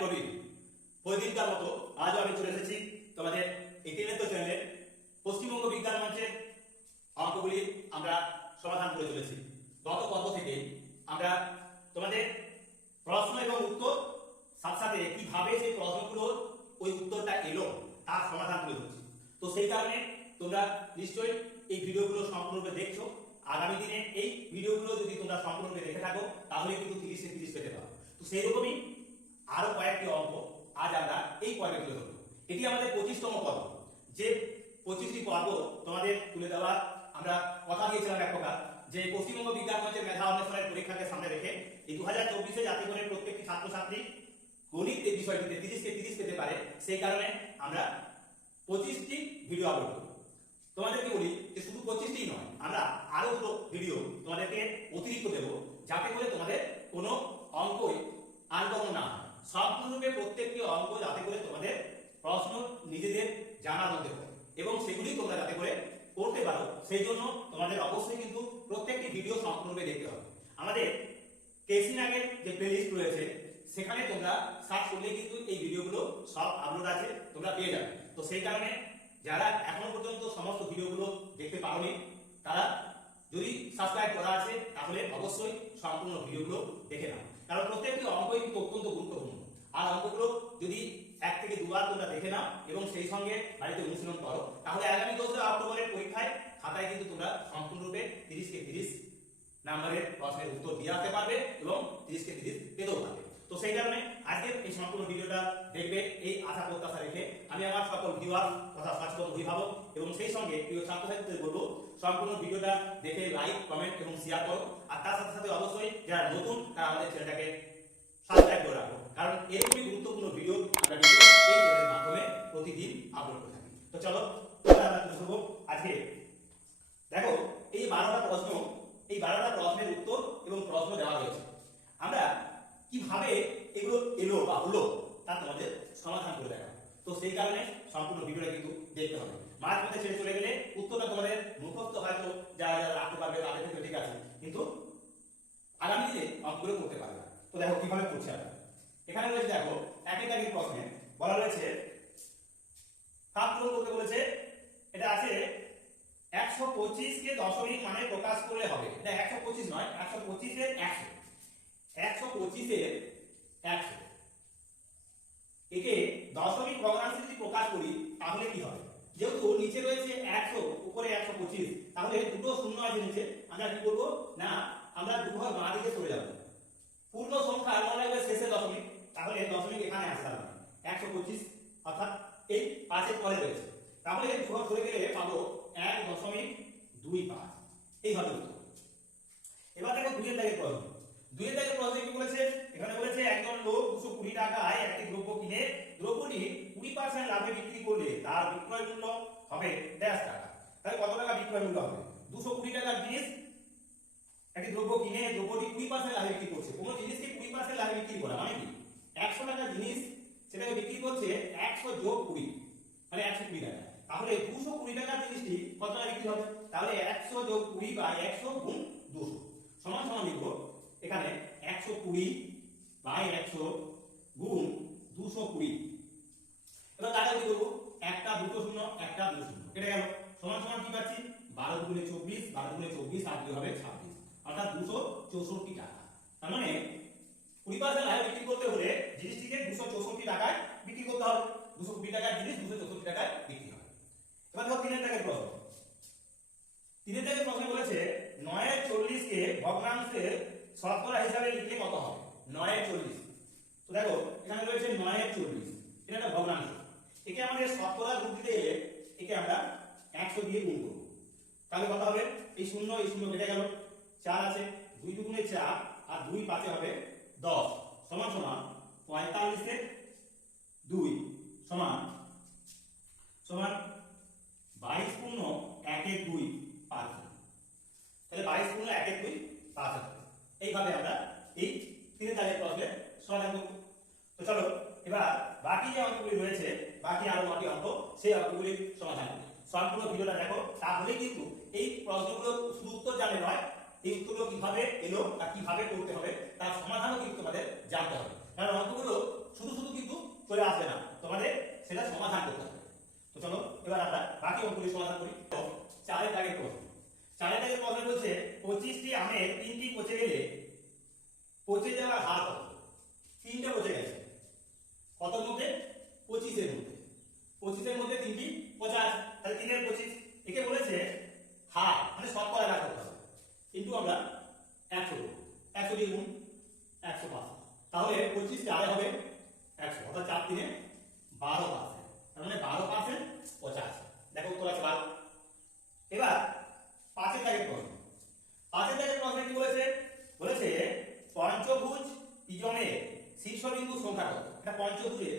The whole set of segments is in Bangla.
প্রবীণ। প্রতিদিনকার মতো আজও আমি চলে এসেছি তোমাদের ইতিহাস চ্যানেলে। পশ্চিমবঙ্গ বিজ্ঞান মঞ্চের অঙ্কগুলি আমরা সমাধান করে চলেছি। গত পর্ব থেকে আমরা তোমাদের প্রশ্ন এবং উত্তর সাথে সাথে কিভাবে সেই প্রশ্নগুলোর ওই উত্তরটা এলো তার সমাধান করে দিচ্ছি। তো সেই কারণে তোমরা নিশ্চয়ই এই ভিডিওগুলো সম্পূর্ণরূপে দেখছো। আগামী দিনে এই ভিডিওগুলো যদি তোমরা সম্পূর্ণরূপে দেখে থাকো তাহলে কিন্তু 30-এ 30 পেতে পারো। তো সেই রকমই আরো কয়েকটি অঙ্ক আজ আমরা এই পর্বে তুলে ধরবো। এটি আমাদের 25তম পর্ব। যে 25টি পর্ব তোমাদের তুলে দেওয়ার আমরা কথা দিয়েছিলাম এক প্রকার, যে পশ্চিমবঙ্গ বিজ্ঞান মঞ্চের মেধা অন্বেষণের পরীক্ষাকে সামনে রেখে এই 2024-এ যাতে করে প্রত্যেকটি ছাত্রছাত্রী গণিত এই বিষয়টিতে 30-কে 30 পেতে পারে, সেই কারণে আমরা 25টি ভিডিও আপলোড করব। তোমাদেরকে বলি যে শুধু 25টি নয়, আমরা আরো দুটো ভিডিও তোমাদেরকে অতিরিক্ত দেব, যাতে করে তোমাদের কোনো অঙ্কই আনকমন না হয়। সম্পূর্ণরূপে প্রত্যেকটি অঙ্ক যাতে করে তোমাদের প্রশ্ন নিজেদের জানার মধ্যে হয় এবং সেগুলি তোমরা যাতে করে করতে পারো, সেই জন্য তোমাদের অবশ্যই কিন্তু প্রত্যেকটি ভিডিও সম্পূর্ণরূপে দেখতে হবে। আমাদের কেসিনাগের যে প্লেলিস্ট রয়েছে সেখানে তোমরা সার্চ করলে কিন্তু এই ভিডিওগুলো সব আপলোড আছে, তোমরা পেয়ে যাবে। তো সেই কারণে যারা এখনো পর্যন্ত সমস্ত ভিডিওগুলো দেখতে পারোনি, তারা যদি সাবস্ক্রাইব করা আছে তাহলে অবশ্যই সম্পূর্ণ ভিডিওগুলো দেখে নাও, কারণ প্রত্যেকটি অঙ্কই কিন্তু অত্যন্ত গুরুত্বপূর্ণ। আর অঙ্কগুলো যদি 1 থেকে 2 বার তোমরা দেখে নাও এবং সেই সঙ্গে বাড়িতে অনুশীলন করো, তাহলে আগামী 2 অক্টোবরের পরীক্ষায় খাতায় কিন্তু তোমরা সম্পূর্ণরূপে 30-কে 30 নাম্বারের প্রশ্নের উত্তর দিয়ে আসতে পারবে এবং 30-কে 30 পেতেও পারবে। তো সেই কারণে আজকের এই সম্পূর্ণ ভিডিওটা দেখবে এই আশা প্রত্যাশা রেখে আমি আমার সকল ভিউয়ার তথা সচেতন অভিভাবক এবং সেই সঙ্গে প্রিয় ছাত্রছাত্রীদের বলবো সম্পূর্ণ ভিডিওটা দেখে লাইক, কমেন্ট এবং শেয়ার করো। আর তার সাথে সাথে অবশ্যই যারা নতুন তারা আমাদের চ্যানেলটাকে সাবস্ক্রাইব করে রাখো, কারণ এরকমই গুরুত্বপূর্ণ ভিডিও আমরা কিন্তু এই চ্যানেলের মাধ্যমে প্রতিদিন আপলোড করে থাকি। তো চলো আমরা শুরু করব। আজকে দেখো এই 12টা প্রশ্ন, এই 12টা প্রশ্নের উত্তর এবং প্রশ্ন দেওয়া হয়েছে। আমরা কিভাবে এগুলো এলো বা হলো তা তোমাদের সমাধান করে দেখাবো। তো সেই কারণে সম্পূর্ণ ভিডিওটা কিন্তু দেখতে হবে। মাঝ পথে ছেড়ে চলে গেলে উত্তরটা তোমাদের মুখস্থ হয়তো যারা যারা রাখতে পারবে তাদের ক্ষেত্রে ঠিক আছে, কিন্তু আগামী দিনে অঙ্কগুলো করতে পারবে না। তো দেখো কিভাবে করছি আমরা। এখানে রয়েছে দেখো একই দাগের প্রশ্নে বলা রয়েছে কাপ পূরণ করতে বলেছে। এটা আছে 125-কে দশমিক মানে প্রকাশ করলে হবে। এটা 125 নয়, 125-এর 100, 125-এর 100 একে দশমিক ভগ্নাংশে যদি প্রকাশ করি তাহলে কি হবে? যেহেতু নিচে রয়েছে 100, উপরে 125, তাহলে দুটো শূন্য আছে নিচে, আমরা কি করব না আমরা দুঘর বাঁ দিকে সরে যাব। পূর্ণ সংখ্যা মনে রাখবে শেষে দশমিক, তাহলে দশমিক এখানে আসতে হবে 125, অর্থাৎ এই 5-এর পরে রয়েছে, তাহলে দুঘর সরে গেলে পাবো 1.25। এইভাবে উত্তর। এবার দেখো 2-এর দাগের প্রশ্ন। 2-এর দাগের প্রশ্নে কি বলেছে? এখানে বলেছে একজন লোক 220 টাকায় একটি দ্রব্য কিনে দ্রব্যটি 20% লাভে বিক্রি করলে তার বিক্রয় মূল্য হবে 1.5 টাকা। তাহলে কত টাকা বিক্রয় মূল্য হবে? 220 টাকার জিনিস একটি দ্রব্য কিনে দ্রব্যটি 20% লাভে বিক্রি করছে। কোন জিনিসকে 20% লাভে বিক্রি করা মানে কি? 100 টাকার জিনিস সেটাকে বিক্রি করছে 100 যোগ 20 মানে 120 টাকা। তাহলে 220 টাকার জিনিসটি কত টাকা বিক্রি হবে? তাহলে 100 যোগ 20 বাই 100 গুণ 200 সমান সমান লিখব এখানে 120 বাই 100 গুণ 220। এবার কাটাকুটি করব, একটা দুটো শূন্য একটা দুটো শূন্য কেটে গেল, সমান সমান কি পাচ্ছি 12 গুণে 24, 12 গুণে 24 আর 2 হবে 26, অর্থাৎ 264 টাকা। তার মানে 20% লাভে বিক্রি করতে হলে জিনিসটিকে 264 টাকায় বিক্রি করতে হবে। 220 টাকার জিনিস 264 টাকায় বিক্রি হবে। এবার দেখো 3-এর দাগের প্রশ্ন। 3-এর দাগের প্রশ্ন বলেছে 9-40-কে ভগ্নাংশের শতকরা হিসাবে লিখলে কত হবে? 9-40। তো দেখো এখানে রয়েছে 9-40, এটা একটা ভগ্নাংশ। একে আমাদের শতকরা রূপ দিতে গেলে একে আমরা 100 দিয়ে গুণ করব। তাহলে কত হবে? এই শূন্য কেটে গেল, 4 আছে, 2 দুগুণে 4 আর 2 5-এ হবে 10 সমান সমান 45-এর 2 সমান সমান 22 পূর্ণ 1-এর 2 5। তাহলে 22 পূর্ণ 1-এর 2 5 হবে। এইভাবে আমরা এই 3-এর দাগের প্রশ্নের সমাধান করব। তো চলো এবার বাকি যে অঙ্কগুলি রয়েছে, বাকি আরো 9টি অঙ্ক, সেই অঙ্কগুলির সমাধান করি। সম্পূর্ণ ভিডিওটা দেখো, তাহলে কিন্তু এই প্রশ্নগুলো শুধু উত্তর জানলে নয়, এই উত্তরগুলো কিভাবে এলো আর কিভাবে করতে হবে তার সমাধানও কিন্তু তোমাদের জানতে হবে। কারণ অঙ্কগুলো শুধু শুধু 25 আড়াই হবে 100, অর্থাৎ 4 3 12%। তার মানে 12% 50। দেখো উত্তর আছে 12। এবার 5 এর দাগের প্রশ্ন। 5 এর দাগের প্রশ্নে কি বলেছে? বলেছে পঞ্চভুজ প্রিজমের শীর্ষবিন্দু সংখ্যা কত? এটা পঞ্চভুজের,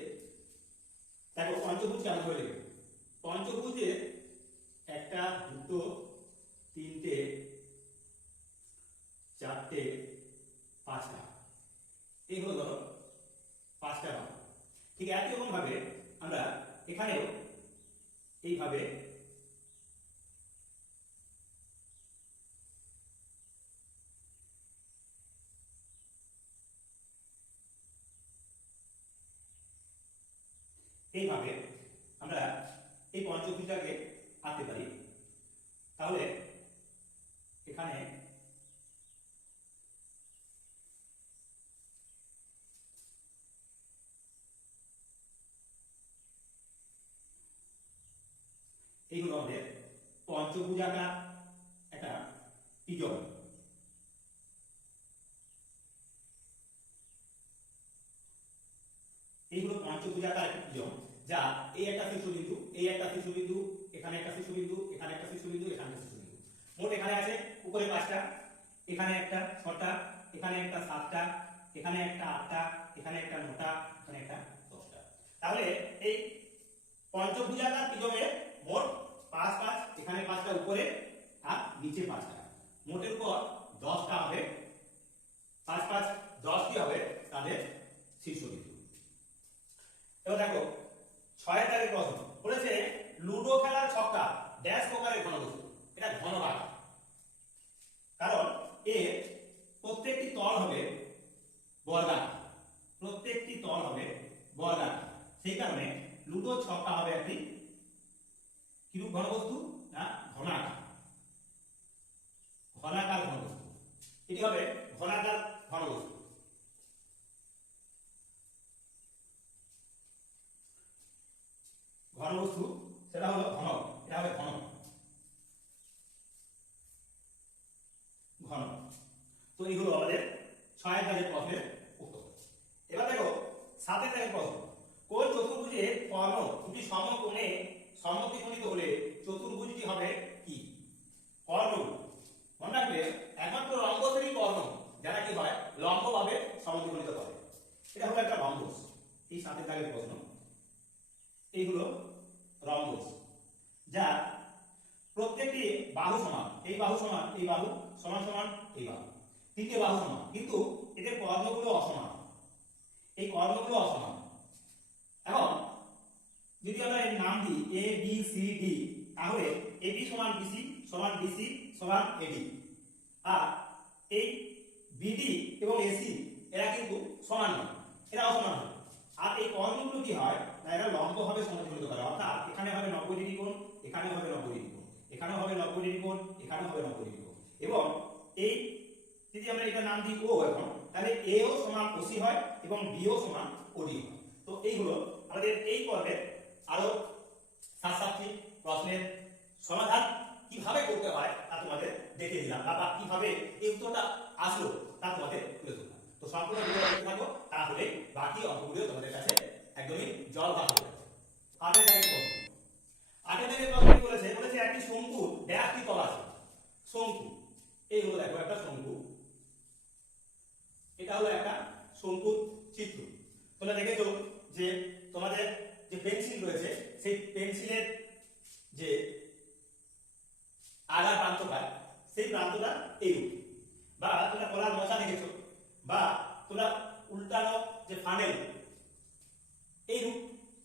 দেখো পঞ্চভুজ কেমন করে লিখবে? পঞ্চভুজের একটা, দুটো, তিনটে, চারটে, পাঁচটা, এই হলো ধরো 5টা বাহু। ঠিক একই রকম ভাবে আমরা এখানেও এইভাবে এইভাবে আমরা এই পঞ্চভুজটাকে আঁকতে পারি। তাহলে এখানে এইগুলো আমাদের পঞ্চভুজাকার একটা প্রিজম। এইগুলো পঞ্চভুজাকার একটা প্রিজম, যা এই একটা শীর্ষবিন্দু, এই একটা শীর্ষবিন্দু, এখানে একটা শীর্ষবিন্দু, এখানে একটা শীর্ষবিন্দু, এখানে একটা শীর্ষবিন্দু। মোট এখানে আছে উপরে 5টা, এখানে একটা 6টা, এখানে একটা 7টা, এখানে একটা 8টা, এখানে একটা 9টা, এখানে একটা 10টা। তাহলে এই পঞ্চভুজাকার প্রিজমের মোট 5 5, এখানে 5টা উপরে আর নিচে 5টা, মোটের উপর 10টা হবে। 5 5 10টি হবে তাদের শীর্ষবিন্দু। এবার দেখো 6 এর দাগের প্রশ্ন বলেছে লুডো খেলার ছক্কা ড্যাশ প্রকারের ঘনবস্তু। এটা ঘনকার, কারণ এর প্রত্যেকটি তল হবে বর্গাকার, প্রত্যেকটি তল হবে বর্গাকার। সেই কারণে লুডো ছক্কা হবে একটি কিরূপ ঘনবস্তু? না ঘনাকার, ঘনাকার ঘনবস্তু। এটি হবে ঘনাকার ঘনবস্তু। ঘনবস্তু সেটা হলো ঘনক, এটা হবে ঘনক, ঘনক। তো এইগুলো আমাদের 6 এর দাগের প্রশ্নের উত্তর। এবার দেখো 7 এর দাগের প্রশ্ন, কোন চতুর্ভুজের কর্ণ দুটি সমকোণে সমদ্বিখণ্ডিত হলে চতুর্ভুজটি হবে কি? কর্ণ মনে রাখবে একমাত্র রম্বসেরই কর্ণ যারা কি হয় লম্বভাবে সমদ্বিখণ্ডিত করে। এটা হলো একটা রম্বস। এই 7 এর দাগের প্রশ্ন, এইগুলো রম্বস, যা প্রত্যেকটি বাহু সমান, এই বাহু সমান, এই বাহু সমান সমান, এই বাহু, তিনটে বাহু সমান, কিন্তু এদের কর্ণগুলো অসমান, এই কর্ণগুলো অসমান। এখন যদি আমরা এর নাম দিই এ বি সি ডি, তাহলে এবি সমান বিসি সমান ডিসি সমান এডি, আর এই বিডি এবং এসি এরা কিন্তু সমান নয়, এরা অসমান হয়। আর এই কর্ণগুলো কি হয় না, এরা লম্বভাবে সমদ্বিখণ্ডিত করে, অর্থাৎ এখানে হবে 90 ডিগ্রি কোণ, এখানে হবে 90 ডিগ্রি কোণ, এখানে হবে 90 ডিগ্রি কোণ, এখানে হবে 90 ডিগ্রি কোণ। এবং এই যদি আমরা এটা নাম দিই ও, এখন তাহলে এ ও সমান ওসি হয় এবং বি ও সমান ওডি হয়। তো এইগুলো আমাদের এই পর্বের আরো 7-7টি প্রশ্নের সমাধান কিভাবে করতে হয় তা তোমাদের দেখিয়ে দিলাম, বা কিভাবে এই উত্তরটা আসলো তা তোমাদের তুলে ধরলাম। তো সম্পূর্ণ ভিডিওটা দেখতে থাকো, তাহলে বাকি অঙ্কগুলো তোমাদের কাছে একদমই জল ভাত হয়ে যাবে। 8 এর দাগের প্রশ্ন, 8 এর দাগের প্রশ্ন বলেছে একটি শঙ্কু ড্যাশটি তল আছে। শঙ্কু, এইগুলো দেখো একটা শঙ্কু, এটা হলো একটা শঙ্কুর চিত্র। তোমরা দেখেছো যে তোমাদের যে পেন্সিল রয়েছে সেই পেন্সিলের যে আগা প্রান্তটা, সেই প্রান্তটা এইরূপ, বা তোমরা কলার মশা দেখেছো, বা তোমরা উল্টানো যে ফানেল, এইরূপ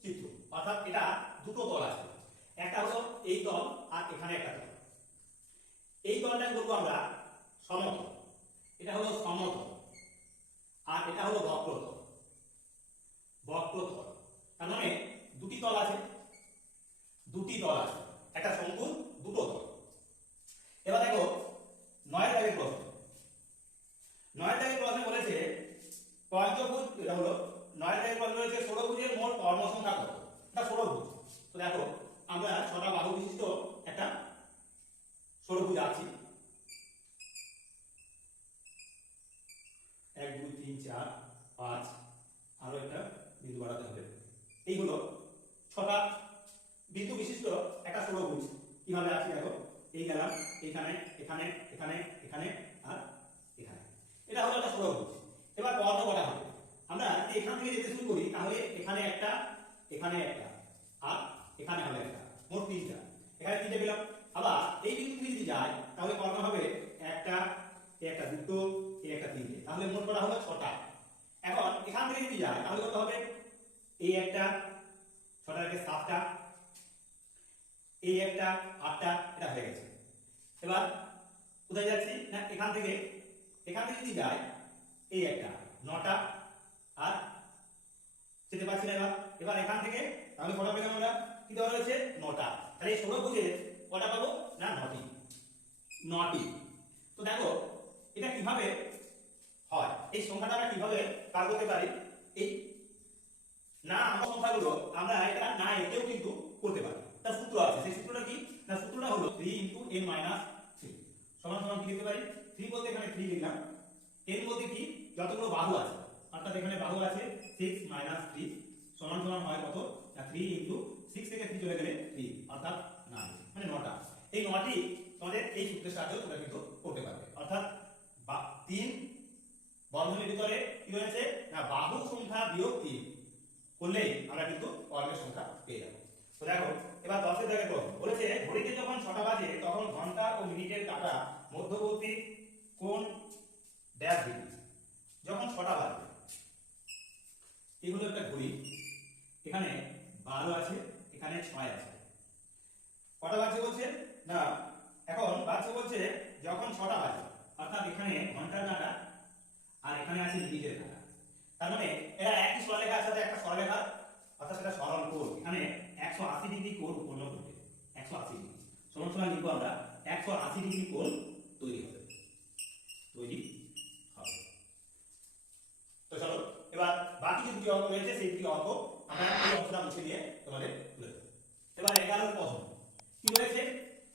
চিত্র। অর্থাৎ এটা দুটো তল আছে, একটা হলো এই তল আর এখানে একটা তল। এই তলটাকে বলবো আমরা সমতল, এটা হলো সমতল, আর এটা হলো বক্রতল। বক্রতল তার মানে দুটি তল আছে, দুটি তল আছে, একটা শঙ্কুর দুটো তল। এবার দেখো 9 এর দাগের প্রশ্ন, 9 এর দাগের প্রশ্নে বলেছে পঞ্চভুজ, এটা হলো 9 এর দাগের প্রশ্ন রয়েছে ষড়ভুজের মোট কর্ণ সংখ্যা কত? এটা ষড়ভুজ। তো দেখো আমরা 6টা বাহু বিশিষ্ট একটা ষড়ভুজ আছি, 1 2 3 4 5 কিভাবে আছে দেখো, এই গেলাম এখানে এখানে এখানে এখানে আর এখানে, এটা হলো একটা ষড়ভুজ। এবার কত কটা হবে, আমরা যদি এখান থেকে যেতে শুরু করি তাহলে এখানে একটা এখানে একটা আর এখানে হবে একটা, মোট তিনটা, এখানে তিনটে পেলাম। আবার এই বিন্দু থেকে যদি যাই তাহলে কত হবে, একটা একটা দুটো একটা তিনটে, তাহলে মোট কটা হলো ছটা। এখন এখান থেকে যদি যাই তাহলে কত হবে, এই একটা ছটা থেকে সাতটা, এই একটা আটটা, এটা হয়ে গেছে। এবার কোথায় যাচ্ছি না, এখান থেকে যদি যাই এই একটা নটা আর যেতে পারছি না। এবার এখান থেকে তাহলে কটা পেলাম আমরা, কি দেওয়া রয়েছে নটা, তাহলে এই ষড়ভুজে কটা পাবো না নটি। তো দেখো এটা কিভাবে হয়, এই সংখ্যাটা আমরা কিভাবে কার করতে পারি, এই না আমরা সংখ্যাগুলো আমরা এটা না এতেও কিন্তু করতে পারি। তার সূত্র আছে, সেই সূত্রটা কি না, সূত্রটা হলো 3 * n - 3 সমান সমান কি লিখতে পারি, 3 বলতে এখানে 3 লিখলাম, n বলতে কি যতগুলো বাহু আছে, অর্থাৎ এখানে বাহু আছে 6 - 3 সমান সমান হয় কত না 3 * 6 থেকে 3 চলে গেলে 3 অর্থাৎ 9, মানে 9টা। এই 9টি তোমাদের এই সূত্রের সাহায্যে তোমরা কিন্তু করতে পারবে। অর্থাৎ 3 বর্গের ভিতরে কি রয়েছে না বাহু সংখ্যা বিয়োগ 3 করলেই আমরা কিন্তু বর্গের সংখ্যা পেয়ে যাব। তো দেখো এবার 10 এর দাগে প্রশ্ন বলেছে, ঘড়িতে যখন 6টা বাজে তখন ঘন্টা ও মিনিটের কাঁটা মধ্যবর্তী কোণ ড্যাশ ডিগ্রি। যখন 6টা বাজে, এই হলো একটা ঘড়ি, এখানে 12 আছে এখানে 6 আছে, কটা বাজে বলছে না, এখন বাজছে বলছে যখন 6টা বাজে, অর্থাৎ এখানে ঘন্টার কাঁটা আর এখানে আছে মিনিটের কাঁটা, তার মানে এরা একই সরলরেখার সাথে একটা সরলরেখা, অর্থাৎ সেটা সরল কোণ, এখানে 180 ডিগ্রি কোণ উৎপন্ন করবে, 180 ডিগ্রি সমান সমান লিখবো আমরা 180 ডিগ্রি কোণ তৈরি হবে। তো চলো এবার বাকি যে দুটি অঙ্ক রয়েছে সেই দুটি অঙ্ক আমরা এই অঙ্কটা মুছে দিয়ে তোমাদের তুলে দেব। এবার 11 এর প্রশ্ন কি রয়েছে,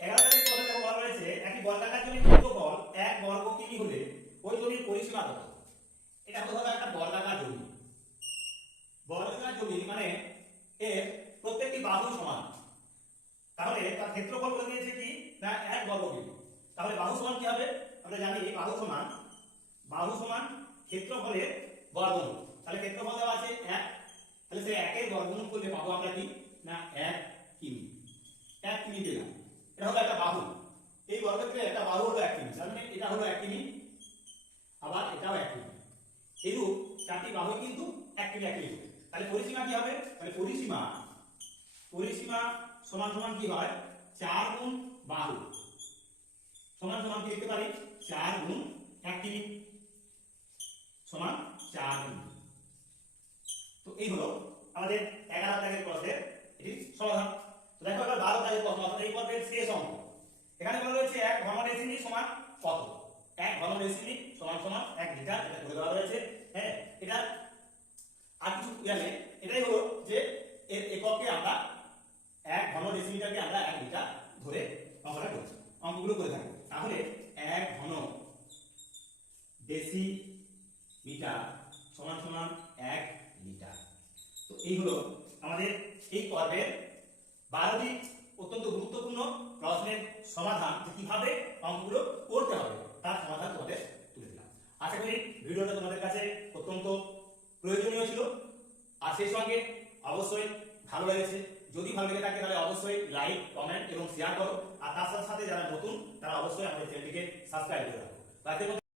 11 এর প্রশ্নে বলা রয়েছে একটি বর্গাকার জমির ক্ষেত্রফল 1 বর্গ কিমি হলে ওই জমির পরিসীমা কত। এটা হলো একটা বর্গাকার জমি, বর্গাকার জমি মানে এর প্রত্যেকটি বাহু সমান, তাহলে তার ক্ষেত্রফল বলে দিয়েছে কি না 1 বর্গ কিমি। তাহলে বাহু সমান কি হবে, আমরা জানি বাহু সমান ক্ষেত্রফলের বর্গমূল, তাহলে ক্ষেত্রফল দেওয়া আছে 1, তাহলে সেই 1 এর বর্গমূল করলে পাবো আমরা কি না 1 কিমি, 1 কিমি দিলাম। এটা হলো একটা বাহু, এই বর্গক্ষেত্রে একটা বাহু হলো 1 কিমি, তার মানে এটা হলো 1 কিমি, আবার এটাও 1 কিমি, এইরূপ চারটি বাহু কিন্তু 1 কিমি 1 কিমি করে। তাহলে পরিসীমা কি হবে, তাহলে পরিসীমা সমান সমান কি হয় 4 গুণ বাহু সমান সমান কি লিখতে পারি 4 গুণ 1 কিমি সমান 4 কিমি। তো এই হলো আমাদের 11 দাগের প্রশ্নের এটি সমাধান। তো দেখো এবার 12 দাগের প্রশ্ন, অর্থাৎ এই পর্বের শেষ অঙ্ক। এখানে বলা রয়েছে 1 ঘন ডেসিমিটার সমান কত, 1 ঘন ডেসিমিটার সমান সমান 1 লিটার, এটা করে দেওয়া রয়েছে। হ্যাঁ, এটা আর কিছু জানে, এটাই হলো যে এর এককে আমরা 1 ঘন ডেসিমিটারকে আমরা 1 লিটার ধরে অঙ্কটা করছি, অঙ্কগুলো করে থাকি। তাহলে 1 ঘন ডেসিমিটার সমান সমান 1 লিটার। তো এই হলো আমাদের এই পর্বের 12টি অত্যন্ত গুরুত্বপূর্ণ প্রশ্নের সমাধান, যে কিভাবে অঙ্কগুলো করতে হবে তার সমাধান তোমাদের তুলে দিলাম। আশা করি ভিডিওটা তোমাদের কাছে অত্যন্ত প্রয়োজনীয় ছিল, আর সেই সঙ্গে অবশ্যই ভালো লেগেছে। যদি ভালো লেগে থাকে তাহলে অবশ্যই লাইক, কমেন্ট এবং শেয়ার করো, আর তার সাথে যারা নতুন তারা অবশ্যই আমাদের চ্যানেলটিকে সাবস্ক্রাইব করে রাখো।